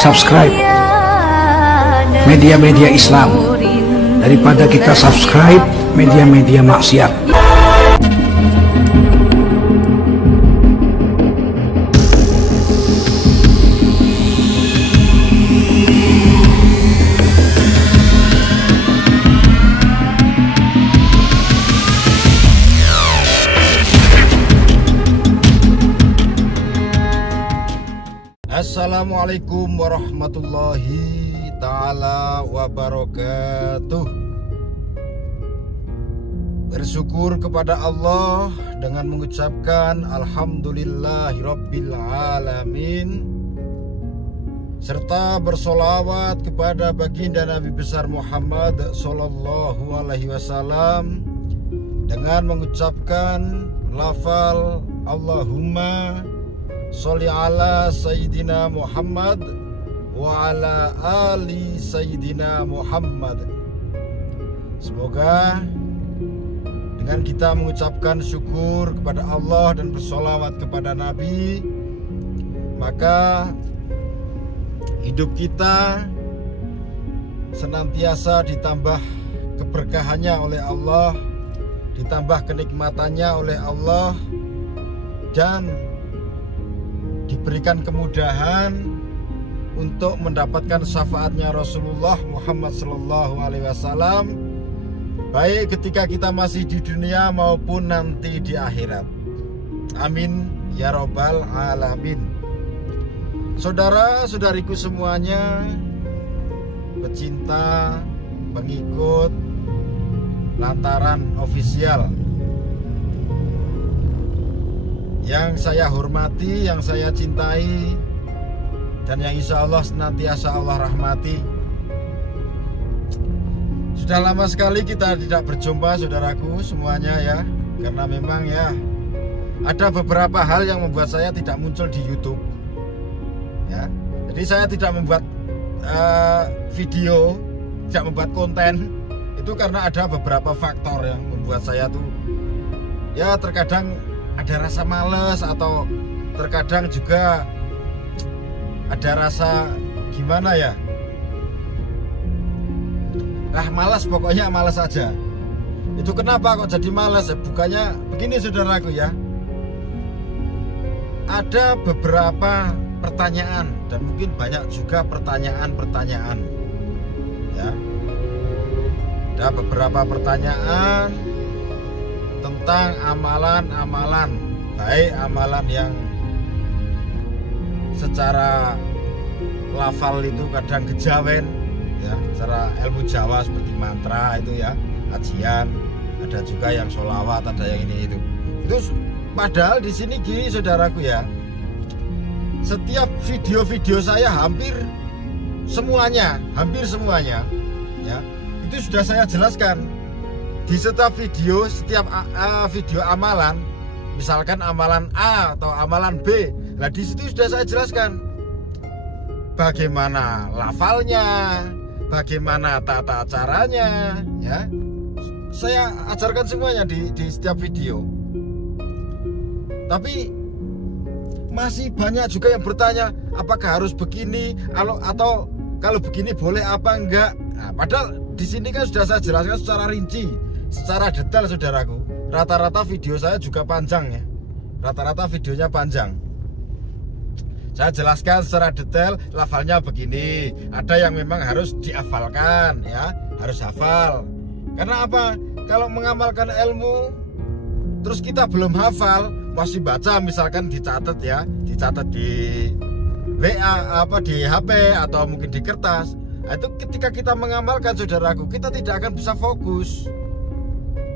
subscribe media-media Islam daripada kita subscribe media-media maksiat. Assalamualaikum warahmatullahi ta'ala wabarakatuh. Bersyukur kepada Allah dengan mengucapkan Alhamdulillahirabbil alamin, serta bersolawat kepada baginda Nabi besar Muhammad Sallallahu Alaihi Wasallam dengan mengucapkan lafal Allahumma sholli ala Sayyidina Muhammad wa ala ali Sayyidina Muhammad. Semoga dengan kita mengucapkan syukur kepada Allah dan bersolawat kepada Nabi, maka hidup kita senantiasa ditambah keberkahannya oleh Allah, ditambah kenikmatannya oleh Allah, dan diberikan kemudahan untuk mendapatkan syafaatnya Rasulullah Muhammad Sallallahu Alaihi Wasallam, baik ketika kita masih di dunia maupun nanti di akhirat. Amin ya robbal alamin. Saudara-saudariku semuanya, pecinta, pengikut Lantaran Official yang saya hormati, yang saya cintai, dan yang insya Allah senantiasa Allah rahmati. Sudah lama sekali kita tidak berjumpa, saudaraku semuanya ya, karena memang ya ada beberapa hal yang membuat saya tidak muncul di YouTube ya. Jadi saya tidak membuat video, tidak membuat konten itu karena ada beberapa faktor yang membuat saya tuh ya terkadang ada rasa males, atau terkadang juga ada rasa gimana ya, malas, pokoknya malas aja. Itu kenapa kok jadi malas? Bukannya begini saudaraku ya, ada beberapa pertanyaan dan mungkin banyak juga pertanyaan-pertanyaan ya. Ada beberapa pertanyaan tentang amalan-amalan, baik amalan yang secara lafal itu kadang kejawen ya, secara ilmu Jawa seperti mantra itu ya, kajian, ada juga yang sholawat, ada yang ini itu padahal di sini gini saudaraku ya, setiap video-video saya hampir semuanya ya, itu sudah saya jelaskan. Di setiap video, video amalan, misalkan amalan A atau amalan B, nah di situ sudah saya jelaskan bagaimana lafalnya, bagaimana tata caranya, ya. Saya ajarkan semuanya di setiap video. Tapi masih banyak juga yang bertanya, apakah harus begini, atau kalau begini boleh apa enggak? Nah, padahal di sini kan sudah saya jelaskan secara rinci, secara detail saudaraku. Rata-rata video saya juga panjang ya, rata-rata videonya panjang. Saya jelaskan secara detail, lafalnya begini. Ada yang memang harus dihafalkan ya, harus hafal. Karena apa? Kalau mengamalkan ilmu terus kita belum hafal, masih baca, misalkan dicatat ya, dicatat di WA, di HP atau mungkin di kertas. Nah, itu ketika kita mengamalkan saudaraku, kita tidak akan bisa fokus.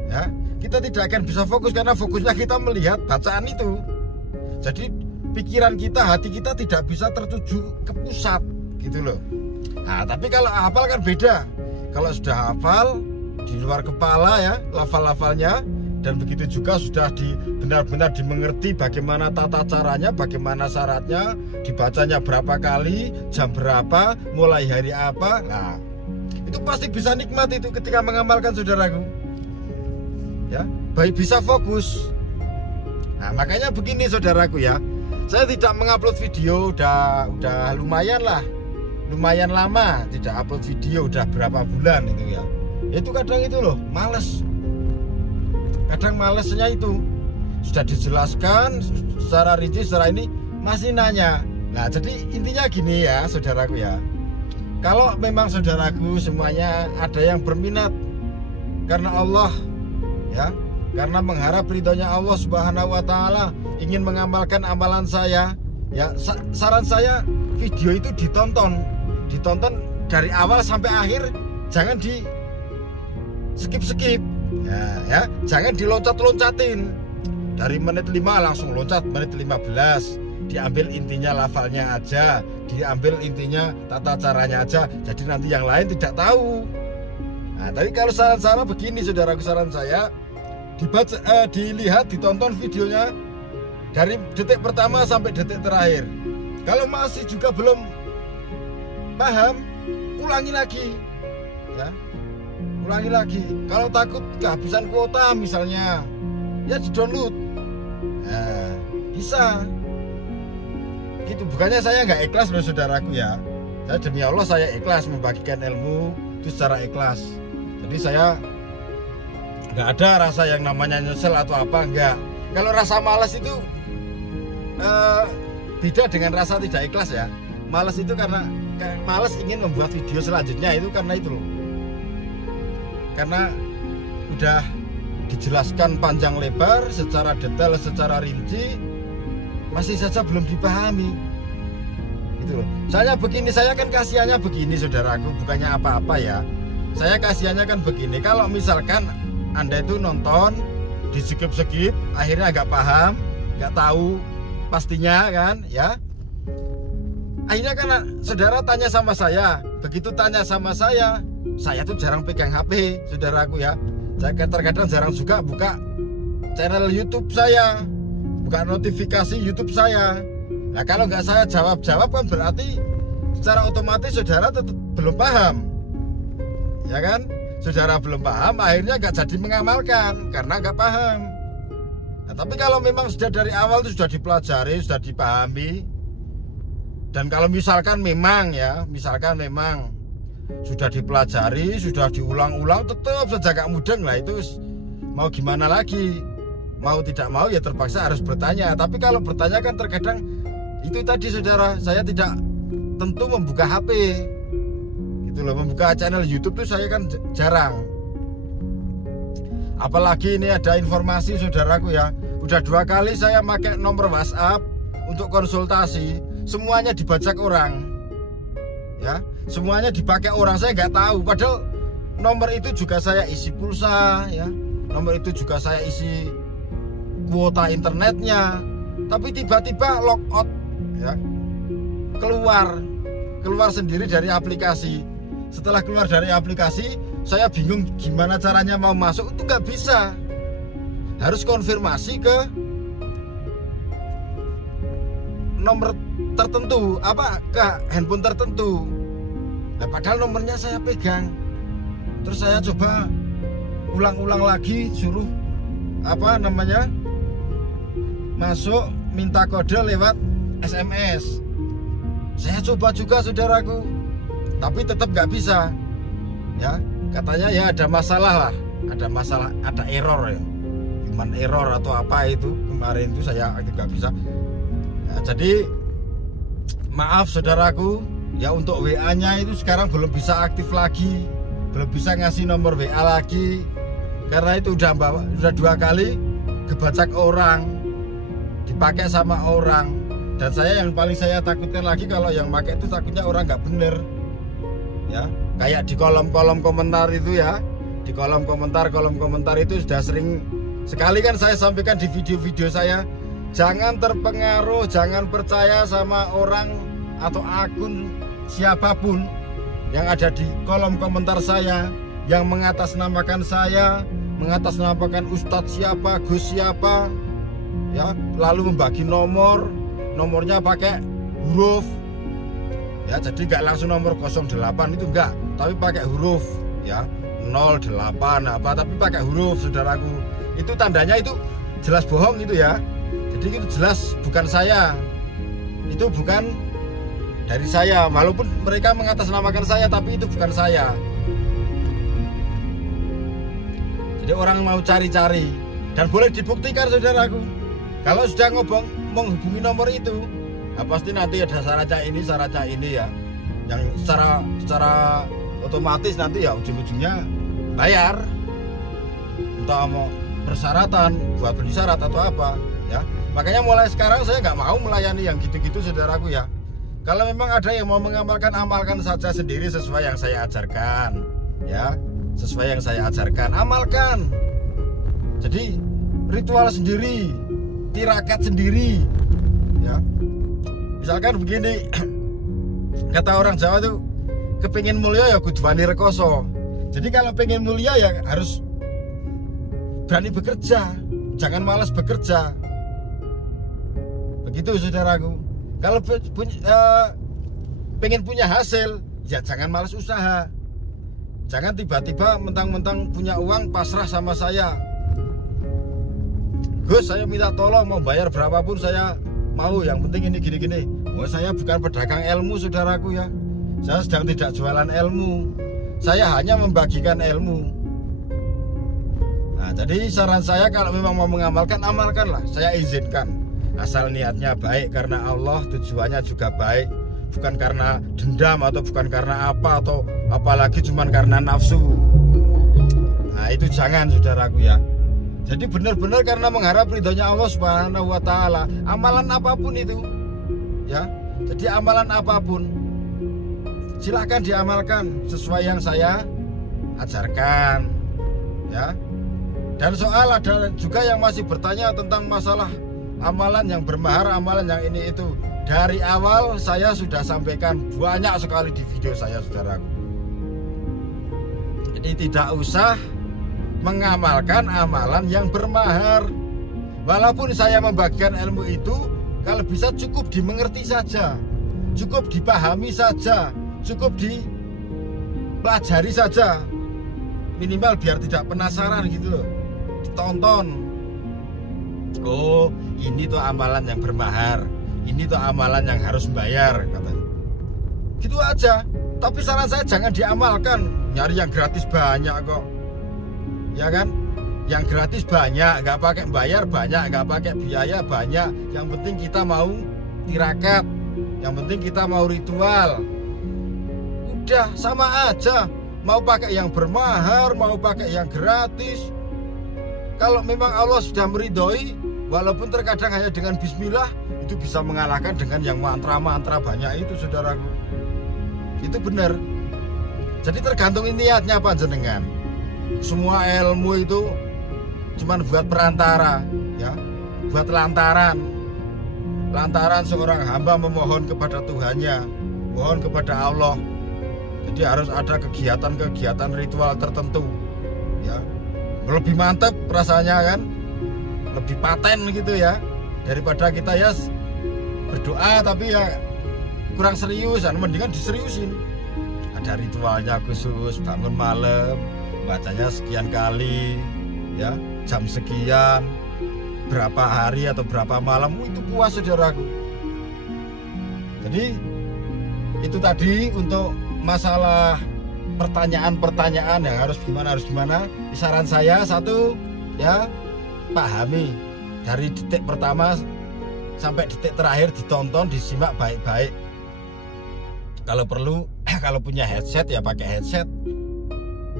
Ya, kita tidak akan bisa fokus karena fokusnya kita melihat bacaan itu. Jadi pikiran kita, hati kita tidak bisa tertuju ke pusat gitu loh. Nah, tapi kalau hafal kan beda. Kalau sudah hafal di luar kepala ya, lafal-lafalnya, dan begitu juga sudah benar-benar dimengerti bagaimana tata caranya, bagaimana syaratnya, dibacanya berapa kali, jam berapa, mulai hari apa. Nah, itu pasti bisa nikmat itu ketika mengamalkan saudaraku. Ya, baik bisa fokus. Nah, makanya begini saudaraku ya, saya tidak mengupload video udah lumayan lah lumayan lama tidak upload video, udah berapa bulan itu ya. Itu kadang itu loh males, kadang malesnya itu sudah dijelaskan secara rinci secara ini masih nanya. Nah jadi intinya gini ya saudaraku ya, kalau memang saudaraku semuanya ada yang berminat karena Allah ya, karena mengharap ridhonya Allah Subhanahu wa Ta'ala, ingin mengamalkan amalan saya ya, saran saya video itu ditonton dari awal sampai akhir, jangan di skip ya, jangan diloncat-loncatin dari menit 5 langsung loncat menit 15, diambil intinya lafalnya aja, diambil intinya tata caranya aja, jadi nanti yang lain tidak tahu. Nah tapi kalau saran-saran begini saudaraku, saran saya dibaca, dilihat, ditonton videonya dari detik pertama sampai detik terakhir. Kalau masih juga belum paham, ulangi lagi ya, ulangi lagi. Kalau takut kehabisan kuota misalnya, ya di-download. Nah, bisa gitu. Bukannya saya nggak ikhlas loh saudaraku ya, saya demi Allah saya ikhlas membagikan ilmu itu secara ikhlas. Jadi saya nggak ada rasa yang namanya nyesel atau apa, enggak. Kalau rasa malas itu beda dengan rasa tidak ikhlas ya. Malas itu karena malas ingin membuat video selanjutnya, itu karena itu loh, karena udah dijelaskan panjang lebar secara detail, secara rinci, masih saja belum dipahami gitu loh. Saya begini, saya kan kasihannya begini saudaraku, bukannya apa-apa ya, saya kasihannya kan begini. Kalau misalkan Anda itu nonton di skip akhirnya nggak paham, nggak tahu pastinya kan ya, akhirnya kan saudara tanya sama saya. Begitu tanya sama saya tuh jarang pegang HP saudaraku ya, saya terkadang jarang juga buka channel YouTube saya, buka notifikasi YouTube saya. Nah kalau nggak saya jawab kan berarti secara otomatis saudara tetap belum paham ya kan. Saudara belum paham, akhirnya nggak jadi mengamalkan karena nggak paham. Nah, tapi kalau memang sudah dari awal itu sudah dipelajari, sudah dipahami, dan kalau misalkan memang sudah dipelajari, sudah diulang-ulang, tetap saja gak mudeng lah, itu mau gimana lagi, mau tidak mau ya terpaksa harus bertanya. Tapi kalau bertanya kan terkadang itu tadi saudara, saya tidak tentu membuka HP gitu loh, membuka channel YouTube tuh saya kan jarang. Apalagi ini ada informasi saudaraku ya, udah 2 kali saya pakai nomor WhatsApp untuk konsultasi, semuanya dibajak orang ya, semuanya dipakai orang, saya nggak tahu. Padahal nomor itu juga saya isi pulsa ya, nomor itu juga saya isi kuota internetnya, tapi tiba-tiba logout ya, keluar sendiri dari aplikasi. Setelah keluar dari aplikasi, saya bingung gimana caranya mau masuk, itu nggak bisa, harus konfirmasi ke nomor tertentu, ke handphone tertentu. Nah, padahal nomornya saya pegang. Terus saya coba ulang-ulang lagi, suruh masuk, minta kode lewat SMS. Saya coba juga saudaraku, tapi tetap nggak bisa ya, katanya ya ada masalah lah, ada error ya, human error atau apa itu kemarin itu saya nggak bisa. Nah, jadi maaf saudaraku ya, untuk WA-nya itu sekarang belum bisa aktif lagi, belum bisa ngasih nomor WA lagi, karena itu udah 2 kali kebajak orang, dipakai sama orang. Dan yang paling saya takutkan lagi kalau yang pakai itu takutnya orang nggak bener ya, kayak di kolom-kolom komentar itu ya, di kolom komentar itu sudah sering sekali kan saya sampaikan di video-video saya, jangan terpengaruh, jangan percaya sama orang atau akun siapapun yang ada di kolom komentar saya, yang mengatasnamakan saya, mengatasnamakan ustadz siapa, gus siapa ya, lalu membagi nomornya pakai huruf ya, jadi nggak langsung nomor 08 itu enggak, tapi pakai huruf ya, 08 apa, tapi pakai huruf saudaraku. Itu tandanya itu jelas bohong itu ya, jadi itu jelas bukan saya, itu bukan dari saya, walaupun mereka mengatasnamakan saya, tapi itu bukan saya. Jadi orang mau cari-cari, dan boleh dibuktikan saudaraku. Kalau sudah menghubungi nomor itu, nah pasti nanti ada syaratnya ini ya, yang secara otomatis nanti ya ujung-ujungnya bayar, entah mau persyaratan buat beli syarat atau apa ya. Makanya mulai sekarang saya nggak mau melayani yang gitu-gitu saudaraku ya. Kalau memang ada yang mau mengamalkan, amalkan saja sendiri sesuai yang saya ajarkan ya, sesuai yang saya ajarkan, amalkan. Jadi ritual sendiri, tirakat sendiri ya. Misalkan begini, kata orang Jawa tuh, kepingin mulia ya kudu wani rekoso. Jadi kalau pengen mulia ya harus berani bekerja, jangan malas bekerja. Begitu saudaraku. Kalau pengen punya hasil, ya jangan malas usaha. Jangan tiba-tiba mentang-mentang punya uang pasrah sama saya. Gus, saya minta tolong, mau bayar berapapun saya mau, yang penting ini gini-gini. Oh, saya bukan pedagang ilmu saudaraku ya. Saya sedang tidak jualan ilmu. Saya hanya membagikan ilmu. Nah, jadi saran saya kalau memang mau mengamalkan, amalkanlah. Saya izinkan. Asal niatnya baik karena Allah, tujuannya juga baik, bukan karena dendam atau bukan karena apa, atau apalagi cuman karena nafsu. Nah itu jangan saudaraku ya. Jadi benar-benar karena mengharap ridhonya Allah Subhanahu wa Ta'ala. Amalan apapun itu ya, jadi amalan apapun silahkan diamalkan sesuai yang saya ajarkan ya. Dan soal ada juga yang masih bertanya tentang masalah amalan yang bermahar, amalan yang ini itu. Dari awal saya sudah sampaikan banyak sekali di video saya saudaraku. Jadi tidak usah mengamalkan amalan yang bermahar. Walaupun saya membagikan ilmu itu, kalau bisa cukup dimengerti saja, cukup dipahami saja, cukup dipelajari saja. Minimal biar tidak penasaran gitu loh. Ditonton. Oh, ini tuh amalan yang bermahar, ini tuh amalan yang harus bayar katanya. Gitu aja. Tapi saran saya jangan diamalkan. Nyari yang gratis banyak kok, ya kan? Yang gratis banyak, nggak pakai bayar banyak, nggak pakai biaya banyak. Yang penting kita mau tirakat, yang penting kita mau ritual. Udah sama aja. Mau pakai yang bermahar, mau pakai yang gratis. Kalau memang Allah sudah meridhoi, walaupun terkadang hanya dengan bismillah, itu bisa mengalahkan dengan yang mantra-mantra banyak itu saudaraku. Itu benar. Jadi tergantung niatnya panjenengan. Semua ilmu itu cuman buat perantara ya, buat lantaran seorang hamba memohon kepada Tuhannya, mohon kepada Allah. Jadi harus ada kegiatan-kegiatan ritual tertentu ya. Lebih mantap rasanya kan, lebih paten gitu ya, daripada kita ya berdoa tapi ya kurang serius. Mendingan diseriusin. Ada ritualnya khusus, bangun malam bacanya sekian kali ya, jam sekian, berapa hari atau berapa malam, itu puas saudaraku. Jadi itu tadi untuk masalah pertanyaan-pertanyaan yang harus gimana. Saran saya satu ya, pahami dari detik pertama sampai detik terakhir, ditonton, disimak baik-baik. Kalau perlu, kalau punya headset ya pakai headset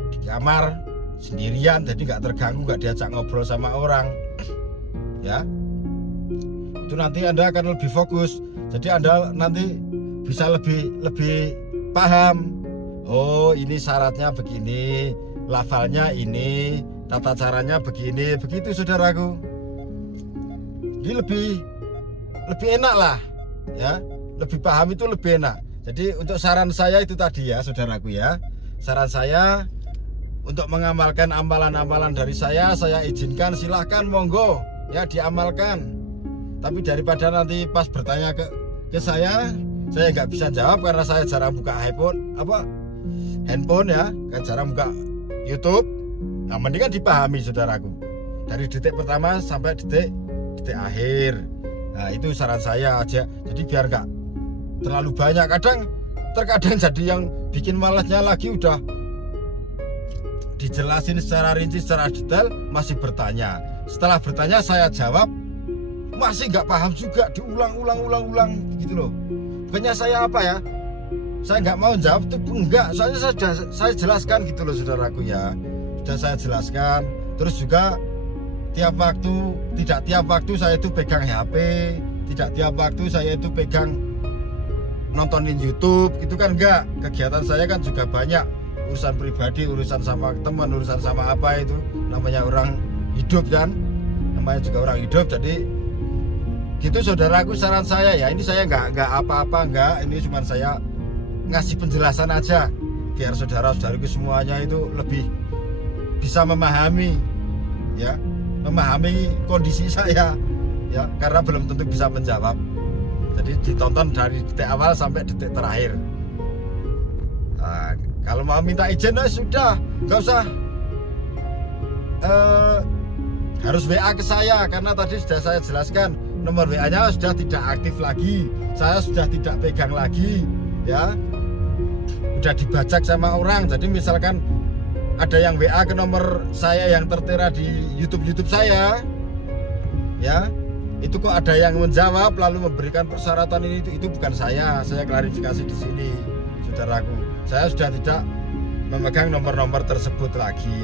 di kamar sendirian, jadi nggak terganggu, nggak diajak ngobrol sama orang ya. Itu nanti Anda akan lebih fokus. Jadi Anda nanti bisa lebih paham. Oh, ini syaratnya begini, lafalnya ini, tata caranya begini, begitu saudaraku. Jadi lebih enak lah ya, lebih paham itu lebih enak. Jadi untuk saran saya itu tadi ya saudaraku ya, saran saya untuk mengamalkan amalan-amalan dari saya izinkan, silahkan monggo ya diamalkan. Tapi daripada nanti pas bertanya ke saya nggak bisa jawab karena saya jarang buka handphone ya, kan jarang buka YouTube. Nah, mendingan dipahami saudaraku dari detik pertama sampai detik akhir. Nah, itu saran saya aja. Jadi biar nggak terlalu banyak. Terkadang jadi yang bikin malasnya lagi, udah dijelasin secara rinci, secara detail, masih bertanya. Setelah bertanya saya jawab, masih nggak paham juga, diulang gitu loh. Bukannya saya apa ya, saya nggak mau jawab itu enggak, soalnya saya jelaskan gitu loh saudaraku ya. Sudah saya jelaskan. Terus juga tidak tiap waktu saya itu pegang HP, tidak tiap waktu saya itu pegang nontonin YouTube gitu kan, enggak. Kegiatan saya kan juga banyak, urusan pribadi, urusan sama teman, urusan sama apa itu, namanya orang hidup kan, namanya juga orang hidup. Jadi gitu saudaraku, saran saya ya, ini saya nggak apa-apa, enggak, ini cuma saya ngasih penjelasan aja biar saudara-saudariku semuanya itu lebih bisa memahami ya, memahami kondisi saya ya, karena belum tentu bisa menjawab. Jadi ditonton dari detik awal sampai detik terakhir. Nah, kalau mau minta izin sudah, nggak usah harus WA ke saya, karena tadi sudah saya jelaskan nomor WA-nya sudah tidak aktif lagi, saya sudah tidak pegang lagi ya, udah dibajak sama orang. Jadi misalkan ada yang WA ke nomor saya yang tertera di YouTube saya ya, itu kok ada yang menjawab lalu memberikan persyaratan ini itu bukan saya klarifikasi di sini saudaraku. Saya sudah tidak memegang nomor-nomor tersebut lagi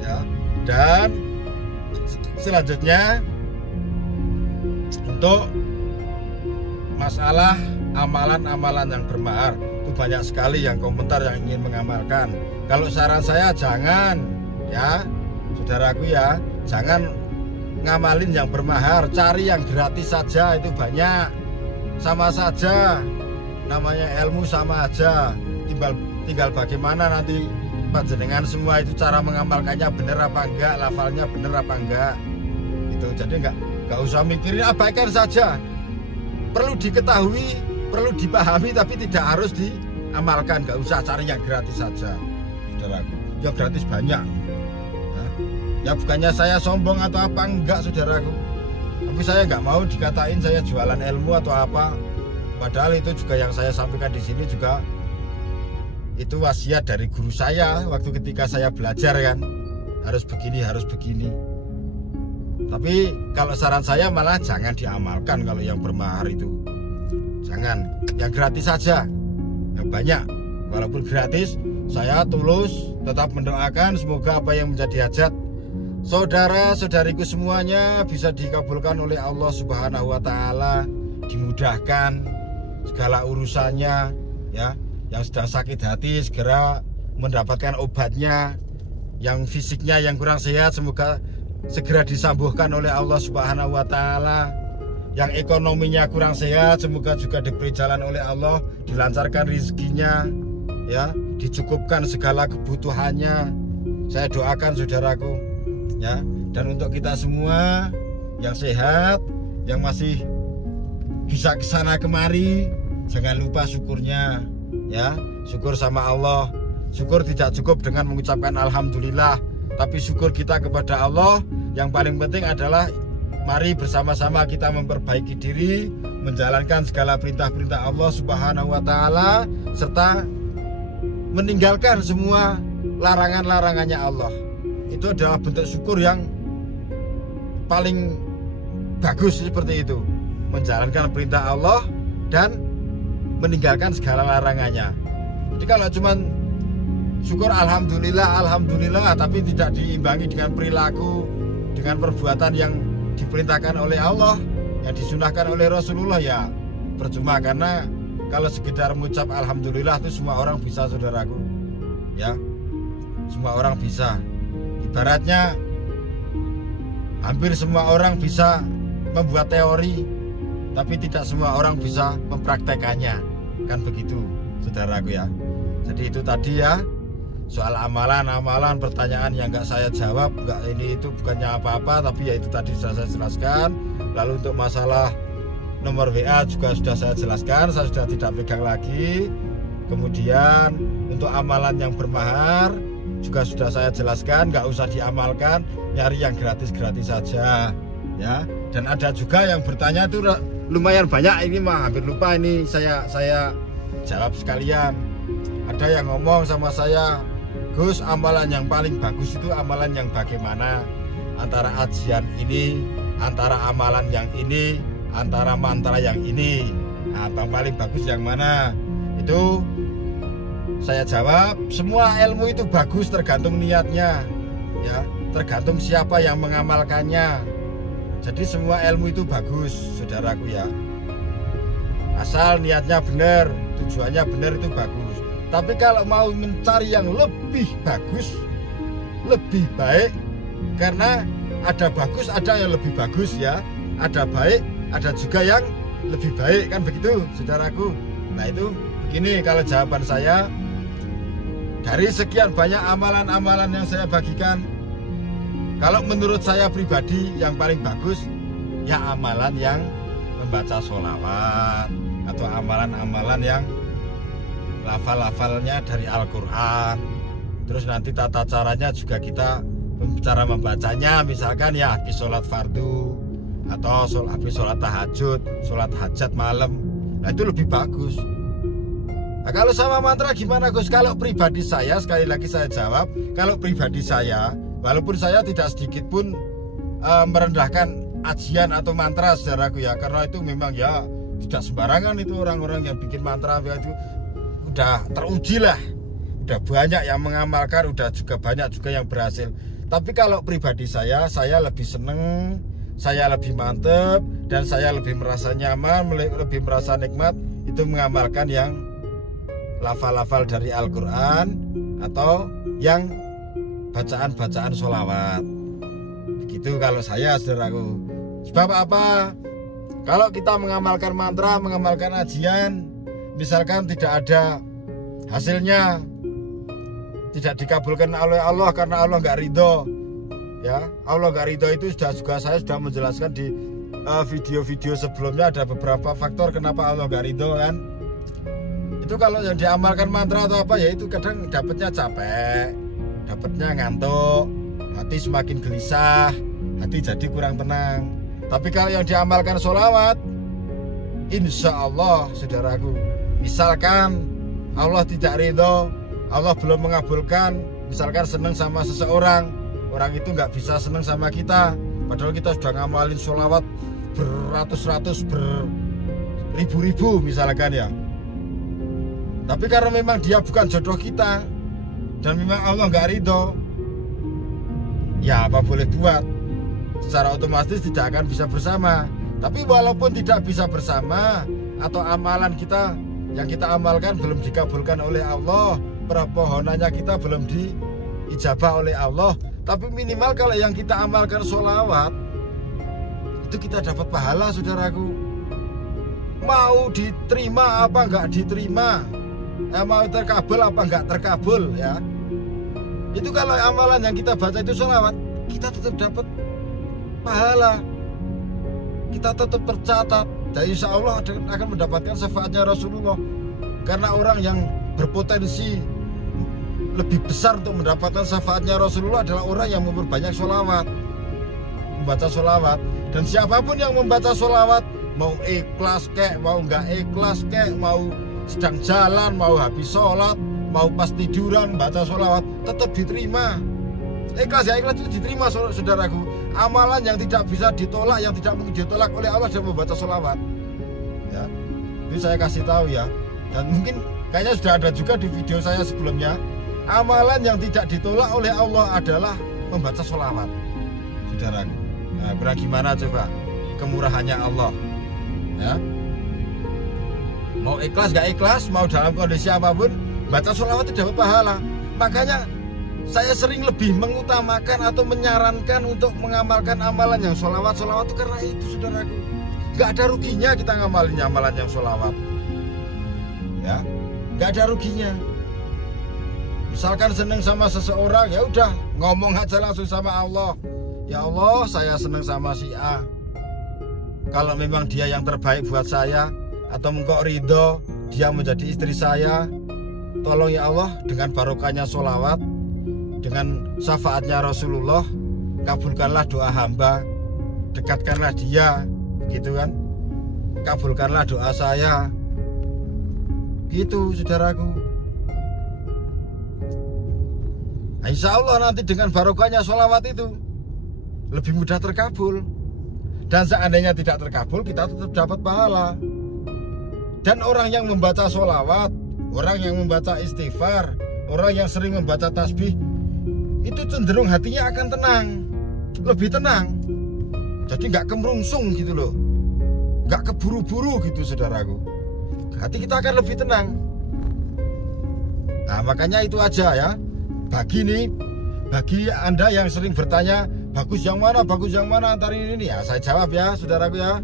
ya. Dan selanjutnya untuk masalah amalan-amalan yang bermahar, itu banyak sekali yang komentar yang ingin mengamalkan. Kalau saran saya jangan ya saudaraku ya, jangan ngamalin yang bermahar, cari yang gratis saja, itu banyak, sama saja, namanya ilmu sama aja, tinggal bagaimana nanti panjenengan semua itu cara mengamalkannya bener apa enggak, lafalnya bener apa enggak gitu. Jadi enggak usah mikirin, abaikan saja. Perlu diketahui, perlu dipahami, tapi tidak harus diamalkan. Enggak usah cari yang gratis saja saudaraku, yang gratis banyak. Ya bukannya saya sombong atau apa, enggak saudaraku, tapi saya nggak mau dikatain saya jualan ilmu atau apa. Padahal itu juga yang saya sampaikan di sini juga itu wasiat dari guru saya waktu ketika saya belajar kan, harus begini. Tapi kalau saran saya malah jangan diamalkan kalau yang bermahar itu, jangan, yang gratis saja, yang banyak. Walaupun gratis, saya tulus tetap mendoakan semoga apa yang menjadi hajat saudara-saudariku semuanya bisa dikabulkan oleh Allah Subhanahu wa Ta'ala, dimudahkan segala urusannya ya. Yang sedang sakit hati segera mendapatkan obatnya, yang fisiknya yang kurang sehat semoga segera disembuhkan oleh Allah Subhanahu wa Ta'ala, yang ekonominya kurang sehat semoga juga diberi jalan oleh Allah, dilancarkan rezekinya ya, dicukupkan segala kebutuhannya. Saya doakan saudaraku ya. Dan untuk kita semua yang sehat, yang masih bisa kesana kemari, jangan lupa syukurnya ya. Syukur sama Allah. Syukur tidak cukup dengan mengucapkan alhamdulillah, tapi syukur kita kepada Allah. Yang paling penting adalah mari bersama-sama kita memperbaiki diri, menjalankan segala perintah-perintah Allah Subhanahu wa Ta'ala, serta meninggalkan semua larangan-larangannya Allah. Itu adalah bentuk syukur yang paling bagus, seperti itu, menjalankan perintah Allah dan meninggalkan segala larangannya. Jadi kalau cuman syukur alhamdulillah tapi tidak diimbangi dengan perilaku, dengan perbuatan yang diperintahkan oleh Allah, yang disunahkan oleh Rasulullah, ya percuma. Karena kalau sekedar mengucap alhamdulillah itu semua orang bisa saudaraku ya, semua orang bisa. Ibaratnya hampir semua orang bisa membuat teori, tapi tidak semua orang bisa mempraktekannya, kan begitu saudaraku ya. Jadi itu tadi ya, soal amalan pertanyaan yang nggak saya jawab, nggak ini itu bukannya apa-apa, tapi ya itu tadi sudah saya jelaskan. Lalu untuk masalah nomor WA juga sudah saya jelaskan, saya sudah tidak pegang lagi. Kemudian untuk amalan yang bermahar juga sudah saya jelaskan, nggak usah diamalkan, nyari yang gratis-gratis saja ya. Dan ada juga yang bertanya itu lumayan banyak ini mah, hampir lupa ini saya jawab sekalian. Ada yang ngomong sama saya, Gus, amalan yang paling bagus itu amalan yang bagaimana? Antara ajian ini, antara amalan yang ini, antara mantra yang ini. Nah, yang paling bagus yang mana? Itu saya jawab, semua ilmu itu bagus tergantung niatnya, ya, tergantung siapa yang mengamalkannya. Jadi semua ilmu itu bagus, saudaraku ya. Asal niatnya benar, tujuannya benar itu bagus. Tapi kalau mau mencari yang lebih bagus, lebih baik, karena ada bagus, ada yang lebih bagus ya. Ada baik, ada juga yang lebih baik, kan begitu, saudaraku. Nah itu begini kalau jawaban saya. Dari sekian banyak amalan-amalan yang saya bagikan, kalau menurut saya pribadi yang paling bagus ya amalan yang membaca sholawat, atau amalan-amalan yang lafal-lafalnya dari Al-Quran. Terus nanti tata caranya juga kita cara membacanya, misalkan ya habis sholat fardu, atau habis sholat tahajud, sholat hajat malam. Nah itu lebih bagus. Nah, kalau sama mantra gimana Gus? Kalau pribadi saya, sekali lagi saya jawab, kalau pribadi saya, walaupun saya tidak sedikit pun merendahkan ajian atau mantra, saudaraku ya, karena itu memang ya tidak sembarangan itu orang-orang yang bikin mantra itu udah teruji lah, udah banyak yang mengamalkan, udah juga banyak juga yang berhasil. Tapi kalau pribadi saya lebih seneng, saya lebih mantep, dan saya lebih merasa nyaman, lebih merasa nikmat itu mengamalkan yang lafal-lafal dari Al-Quran atau yang bacaan-bacaan sholawat. Begitu kalau saya, saudaraku. Sebab apa? Kalau kita mengamalkan mantra, mengamalkan ajian, misalkan tidak ada hasilnya, tidak dikabulkan oleh Allah karena Allah nggak ridho, ya, Allah nggak ridho itu saya sudah menjelaskan di video-video sebelumnya. Ada beberapa faktor kenapa Allah nggak ridho kan. Itu kalau yang diamalkan mantra atau apa ya, itu kadang dapatnya capek, dapatnya ngantuk, hati semakin gelisah, hati jadi kurang tenang. Tapi kalau yang diamalkan sholawat, insya Allah, saudaraku, misalkan Allah tidak ridho, Allah belum mengabulkan, misalkan seneng sama seseorang, orang itu nggak bisa seneng sama kita, padahal kita sudah ngamalin sholawat beratus-ratus, beribu-ribu misalkan ya. Tapi karena memang dia bukan jodoh kita, dan memang Allah nggak ridho, ya apa boleh buat, secara otomatis tidak akan bisa bersama. Tapi walaupun tidak bisa bersama, atau amalan kita yang kita amalkan belum dikabulkan oleh Allah, permohonannya kita belum diijabah oleh Allah, tapi minimal kalau yang kita amalkan sholawat, itu kita dapat pahala, saudaraku. Mau diterima apa nggak diterima, mau terkabul apa nggak terkabul ya, itu kalau amalan yang kita baca itu sholawat, kita tetap dapat pahala, kita tetap tercatat, dan insya Allah akan mendapatkan syafaatnya Rasulullah. Karena orang yang berpotensi lebih besar untuk mendapatkan syafaatnya Rasulullah adalah orang yang memperbanyak sholawat, membaca sholawat. Dan siapapun yang membaca sholawat, mau ikhlas kek, mau nggak ikhlas kek, mau sedang jalan, mau habis sholat, mau pas tiduran baca sholawat, tetap diterima. Ikhlas ya, ikhlas itu diterima, saudaraku. Amalan yang tidak bisa ditolak, yang tidak mungkin ditolak oleh Allah adalah membaca sholawat ya. Ini saya kasih tahu ya. Dan mungkin kayaknya sudah ada juga di video saya sebelumnya, amalan yang tidak ditolak oleh Allah adalah membaca sholawat, saudaraku. Nah, kurang gimana coba kemurahannya Allah ya. Mau ikhlas gak ikhlas, mau dalam kondisi apapun, baca sholawat itu dapat pahala. Makanya saya sering lebih mengutamakan atau menyarankan untuk mengamalkan amalan yang sholawat itu karena itu, saudaraku. Gak ada ruginya kita ngamalin amalan yang sholawat ya, gak ada ruginya. Misalkan seneng sama seseorang, ya udah ngomong aja langsung sama Allah, ya Allah, saya seneng sama si A, kalau memang dia yang terbaik buat saya, atau engkau ridho dia menjadi istri saya, tolong ya Allah, dengan barokahnya sholawat, dengan syafaatnya Rasulullah, kabulkanlah doa hamba, dekatkanlah dia, begitu kan. kabulkanlah doa saya. Gitu saudaraku. Nah, insya Allah nanti dengan barokahnya sholawat itu lebih mudah terkabul. Dan seandainya tidak terkabul, kita tetap dapat pahala. Dan orang yang membaca sholawat, orang yang membaca istighfar, orang yang sering membaca tasbih, itu cenderung hatinya akan tenang, lebih tenang. Jadi nggak kemerungsung gitu loh, nggak keburu-buru gitu saudaraku. Hati kita akan lebih tenang. Nah makanya itu aja ya. Bagi Anda yang sering bertanya, bagus yang mana antara ini, ya saya jawab ya saudaraku ya.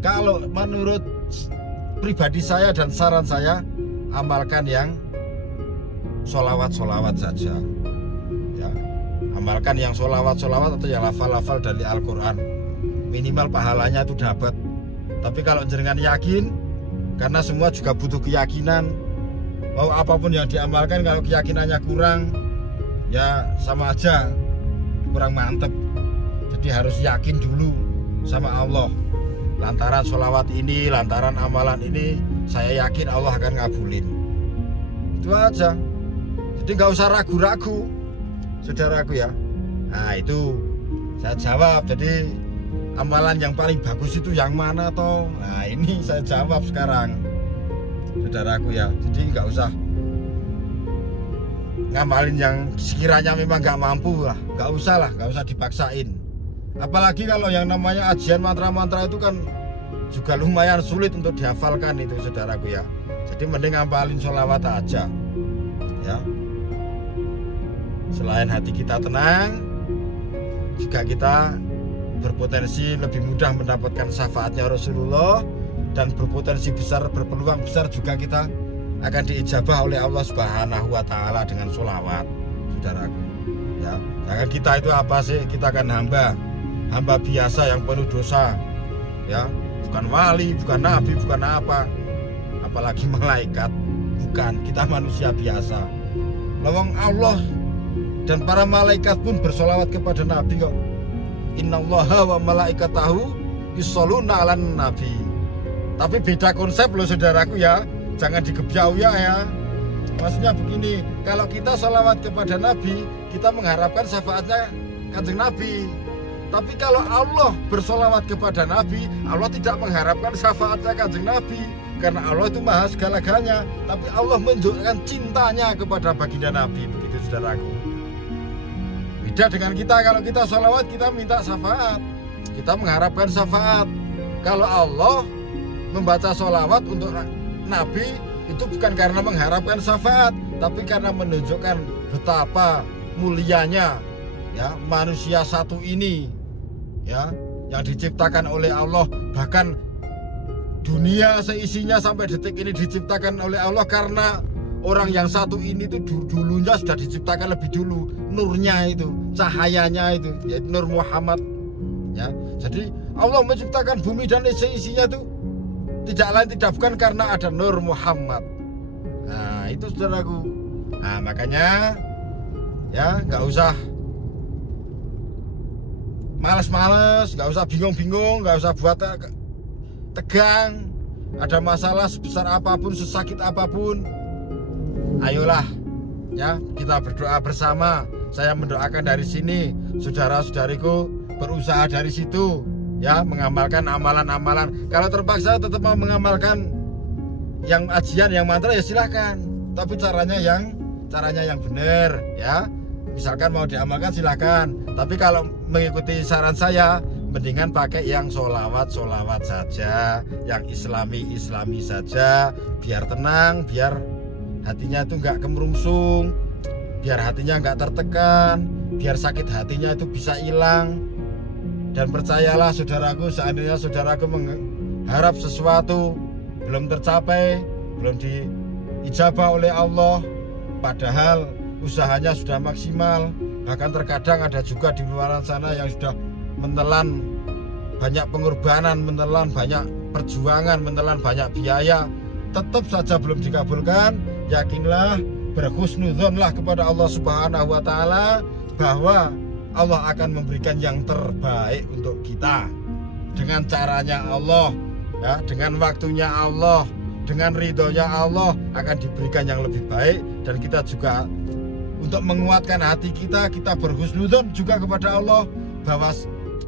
Kalau menurut pribadi saya dan saran saya, amalkan yang sholawat saja ya. Amalkan yang sholawat atau yang lafal dari Al-Quran. Minimal pahalanya itu dapat. Tapi kalau jenengan yakin, karena semua juga butuh keyakinan, mau apapun yang diamalkan kalau keyakinannya kurang, ya sama aja kurang mantep. Jadi harus yakin dulu sama Allah. Lantaran sholawat ini, lantaran amalan ini, saya yakin Allah akan ngabulin. Itu aja. Jadi nggak usah ragu-ragu saudaraku ya. Nah itu saya jawab. Jadi amalan yang paling bagus itu yang mana toh? Nah ini saya jawab sekarang saudaraku ya. Jadi nggak usah ngamalin yang sekiranya memang nggak mampu lah, nggak usah dipaksain. Apalagi kalau yang namanya ajian mantra-mantra itu kan juga lumayan sulit untuk dihafalkan itu saudaraku ya. Jadi mending ngamalin sholawat aja ya. Selain hati kita tenang, juga kita berpotensi lebih mudah mendapatkan syafaatnya Rasulullah, dan berpotensi besar, berpeluang besar juga kita akan diijabah oleh Allah Subhanahu wa Ta'ala dengan sholawat saudaraku ya. Jangan kita itu apa sih, kita kan hamba biasa yang penuh dosa ya, bukan wali, bukan nabi, bukan apa, apalagi malaikat, bukan. Kita manusia biasa. Lawang Allah dan para malaikat pun bersolawat kepada Nabi kok. Innallaha wa malaikatahu yusholluna 'alan nabi. Tapi beda konsep loh saudaraku ya. Jangan digebyau ya. Maksudnya begini, kalau kita sholawat kepada Nabi, kita mengharapkan syafaatnya Kanjeng Nabi. Tapi kalau Allah bersolawat kepada Nabi, Allah tidak mengharapkan syafaatnya Kanjeng Nabi, karena Allah itu maha segala-galanya. Tapi Allah menunjukkan cintanya kepada baginda Nabi. Begitu saudaraku. Beda dengan kita, kalau kita sholawat kita minta syafaat, kita mengharapkan syafaat. Kalau Allah membaca sholawat untuk Nabi itu bukan karena mengharapkan syafaat, tapi karena menunjukkan betapa mulianya ya manusia satu ini ya, yang diciptakan oleh Allah. Bahkan dunia seisinya sampai detik ini diciptakan oleh Allah karena orang yang satu ini itu dulunya sudah diciptakan lebih dulu. Nurnya itu, cahayanya itu, yaitu Nur Muhammad ya. Jadi Allah menciptakan bumi dan seisinya itu tidak lain tidak bukan karena ada Nur Muhammad. Nah itu saudaraku. Nah makanya ya nggak usah males-males, nggak usah bingung-bingung, nggak usah buat tegang. Ada masalah sebesar apapun, sesakit apapun, ayolah ya kita berdoa bersama. Saya mendoakan dari sini, saudara-saudariku berusaha dari situ ya, mengamalkan amalan-amalan. Kalau terpaksa tetap mau mengamalkan yang ajian, yang mantra ya silahkan, tapi caranya yang benar ya. Misalkan mau diamalkan silahkan, tapi kalau mengikuti saran saya, mendingan pakai yang sholawat saja, yang islami saja, biar tenang, biar hatinya itu nggak kemerungsung, biar hatinya nggak tertekan, biar sakit hatinya itu bisa hilang. Dan percayalah saudaraku, seandainya saudaraku mengharap sesuatu belum tercapai, belum diijabah oleh Allah, padahal usahanya sudah maksimal. Bahkan terkadang ada juga di luar sana yang sudah menelan banyak pengorbanan, menelan banyak perjuangan, menelan banyak biaya, tetap saja belum dikabulkan. Yakinlah, berhusnudzonlah kepada Allah Subhanahu wa Ta'ala bahwa Allah akan memberikan yang terbaik untuk kita dengan caranya Allah, ya, dengan waktunya Allah, dengan ridhonya Allah akan diberikan yang lebih baik. Dan kita juga untuk menguatkan hati kita berhusnudzon juga kepada Allah bahwa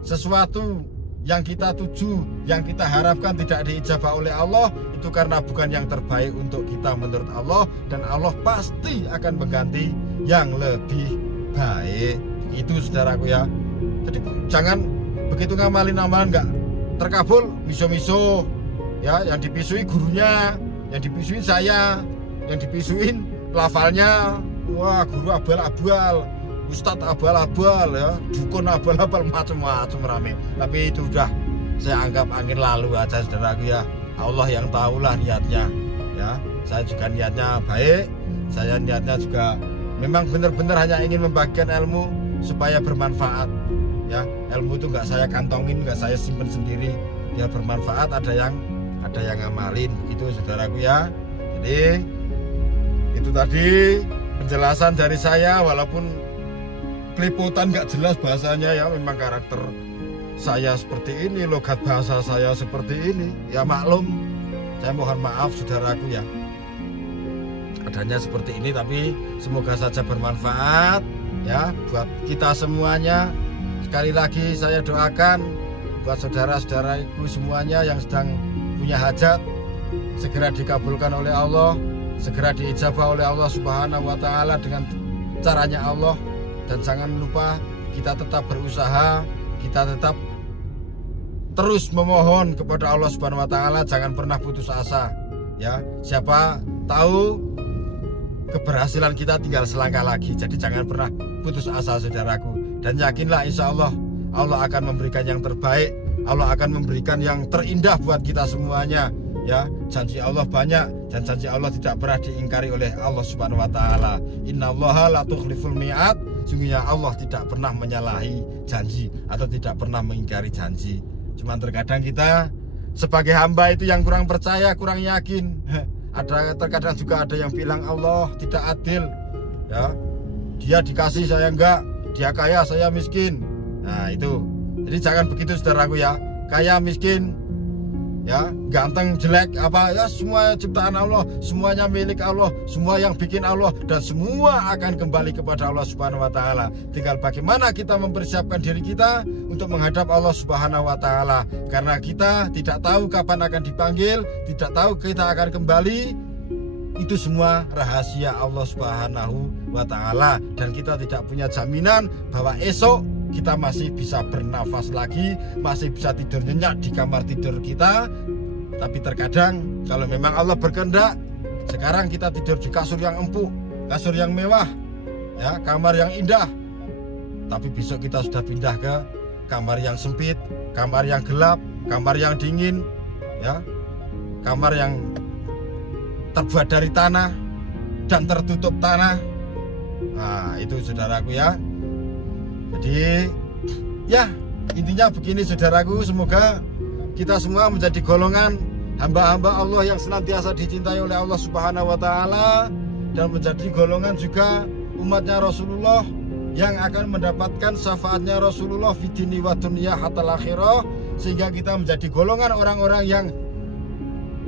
sesuatu yang kita tuju, yang kita harapkan tidak diijabah oleh Allah itu karena bukan yang terbaik untuk kita menurut Allah, dan Allah pasti akan mengganti yang lebih baik. Itu saudaraku ya. Jadi jangan begitu ngamalin amalan nggak terkabul, miso-miso ya, yang dipisui gurunya, yang dipisui saya, yang dipisuin lafalnya, wah guru abal-abal, ustadz abal-abal ya, dukun abal-abal, macam-macam rame. Tapi itu udah saya anggap angin lalu aja saudaraku ya. Allah yang tahulah niatnya ya. Saya juga niatnya baik, saya niatnya juga memang benar-benar hanya ingin membagikan ilmu supaya bermanfaat ya. Ilmu itu nggak saya kantongin, nggak saya simpen sendiri, dia bermanfaat, ada yang ngamalin, begitu saudaraku ya. Jadi itu tadi penjelasan dari saya, walaupun keliputan nggak jelas bahasanya ya, memang karakter saya seperti ini, logat bahasa saya seperti ini ya, maklum, saya mohon maaf saudaraku ya, adanya seperti ini. Tapi semoga saja bermanfaat ya buat kita semuanya. Sekali lagi saya doakan buat saudara-saudaraku semuanya yang sedang punya hajat, segera dikabulkan oleh Allah, segera diijabah oleh Allah Subhanahu wa Ta'ala dengan caranya Allah. Dan jangan lupa kita tetap berusaha, kita tetap terus memohon kepada Allah Subhanahu wa Ta'ala, jangan pernah putus asa ya. Siapa tahu keberhasilan kita tinggal selangkah lagi. Jadi jangan pernah putus asa saudaraku. Dan yakinlah insya Allah, Allah akan memberikan yang terbaik, Allah akan memberikan yang terindah buat kita semuanya ya. Janji Allah banyak, dan janji Allah tidak pernah diingkari oleh Allah Subhanahu wa Ta'ala. Innallaha la tukhliful mi'ad. Sungguhnya Allah tidak pernah menyalahi janji atau tidak pernah mengingkari janji. Cuman terkadang kita sebagai hamba itu yang kurang percaya, kurang yakin. Terkadang juga ada yang bilang Allah tidak adil ya, dia dikasih saya enggak, dia kaya saya miskin. Nah itu, jadi jangan begitu saudaraku ya. Kaya miskin ya, ganteng jelek apa ya, semua ciptaan Allah, semuanya milik Allah, semua yang bikin Allah, dan semua akan kembali kepada Allah Subhanahu wa Ta'ala. Tinggal bagaimana kita mempersiapkan diri kita untuk menghadap Allah Subhanahu wa Ta'ala, karena kita tidak tahu kapan akan dipanggil, tidak tahu kita akan kembali. Itu semua rahasia Allah Subhanahu wa Ta'ala, dan kita tidak punya jaminan bahwa esok kita masih bisa bernafas lagi, masih bisa tidur nyenyak di kamar tidur kita. Tapi terkadang kalau memang Allah berkehendak, sekarang kita tidur di kasur yang empuk, kasur yang mewah ya, kamar yang indah. Tapi besok kita sudah pindah ke kamar yang sempit, kamar yang gelap, kamar yang dingin ya, kamar yang terbuat dari tanah dan tertutup tanah. Nah itu saudaraku ya. Jadi ya intinya begini saudaraku, semoga kita semua menjadi golongan hamba-hamba Allah yang senantiasa dicintai oleh Allah Subhanahu wa Ta'ala, dan menjadi golongan juga umatnya Rasulullah yang akan mendapatkan syafaatnya Rasulullah fi dini wa dunya hatta akhirah, sehingga kita menjadi golongan orang-orang yang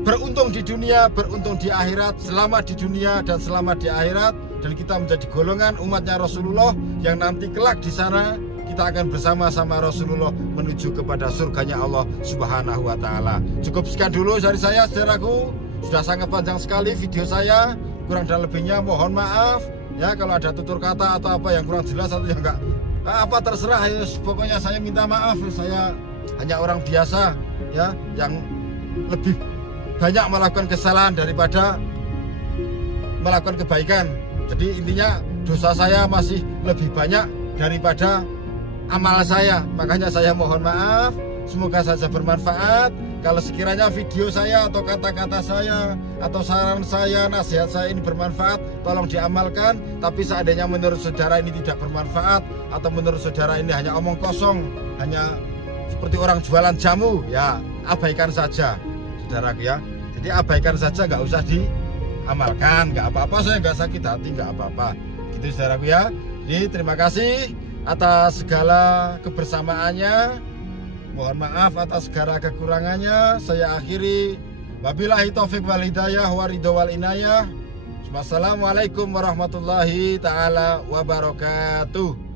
beruntung di dunia, beruntung di akhirat, selamat di dunia dan selamat di akhirat. Dan kita menjadi golongan umatnya Rasulullah yang nanti kelak di sana kita akan bersama-sama Rasulullah menuju kepada surganya Allah Subhanahu wa Ta'ala. Cukup sekian dulu dari saya saudaraku, sudah sangat panjang sekali video saya, kurang dan lebihnya mohon maaf ya. Kalau ada tutur kata atau apa yang kurang jelas atau yang enggak apa, terserah ya, pokoknya saya minta maaf. Saya hanya orang biasa ya, yang lebih banyak melakukan kesalahan daripada melakukan kebaikan. Jadi intinya dosa saya masih lebih banyak daripada amal saya. Makanya saya mohon maaf. Semoga saja bermanfaat. Kalau sekiranya video saya atau kata-kata saya atau saran saya, nasihat saya ini bermanfaat, tolong diamalkan. Tapi seandainya menurut saudara ini tidak bermanfaat, atau menurut saudara ini hanya omong kosong, hanya seperti orang jualan jamu, ya abaikan saja saudaraku ya. Jadi abaikan saja, nggak usah diamalkan, nggak apa-apa, saya nggak sakit hati, nggak apa-apa gitu saudaraku ya. Jadi terima kasih atas segala kebersamaannya. Mohon maaf atas segala kekurangannya. Saya akhiri. Wabillahi taufik wal hidayah wa ridho wal inayah. Wassalamualaikum warahmatullahi taala wabarakatuh.